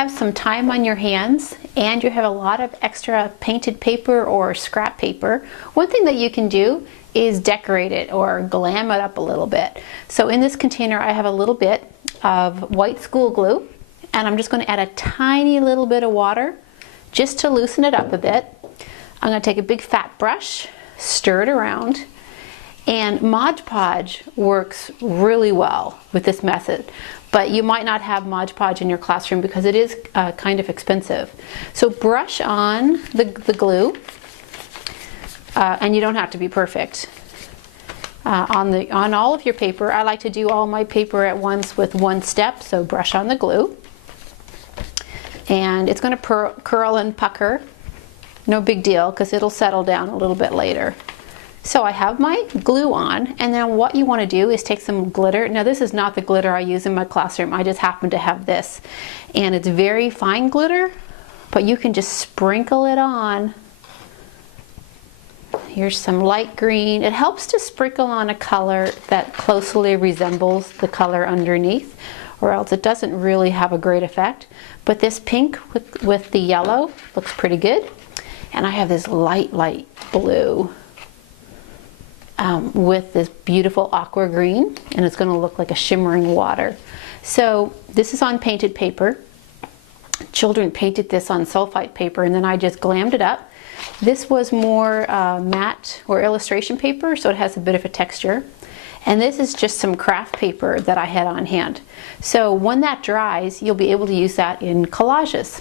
have some time on your hands and you have a lot of extra painted paper or scrap paper, one thing that you can do is decorate it or glam it up a little bit. So in this container I have a little bit of white school glue, and I'm just going to add a tiny little bit of water just to loosen it up a bit. I'm going to take a big fat brush, stir it around, and Mod Podge works really well with this method, but you might not have Mod Podge in your classroom because it is kind of expensive. So brush on the glue, and you don't have to be perfect. On all of your paper, I like to do all my paper at once with one step, so brush on the glue. And it's going to curl and pucker. No big deal, because it'll settle down a little bit later. So I have my glue on, and then what you want to do is take some glitter. Now this is not the glitter I use in my classroom, I just happen to have this. And it's very fine glitter, but you can just sprinkle it on. Here's some light green. It helps to sprinkle on a color that closely resembles the color underneath, or else it doesn't really have a great effect. But this pink with the yellow looks pretty good. And I have this light blue with this beautiful aqua green, and it's going to look like a shimmering water. So this is on painted paper. Children painted this on sulfite paper, and then I just glammed it up. This was more matte or illustration paper, so it has a bit of a texture. And this is just some craft paper that I had on hand. So when that dries, you'll be able to use that in collages.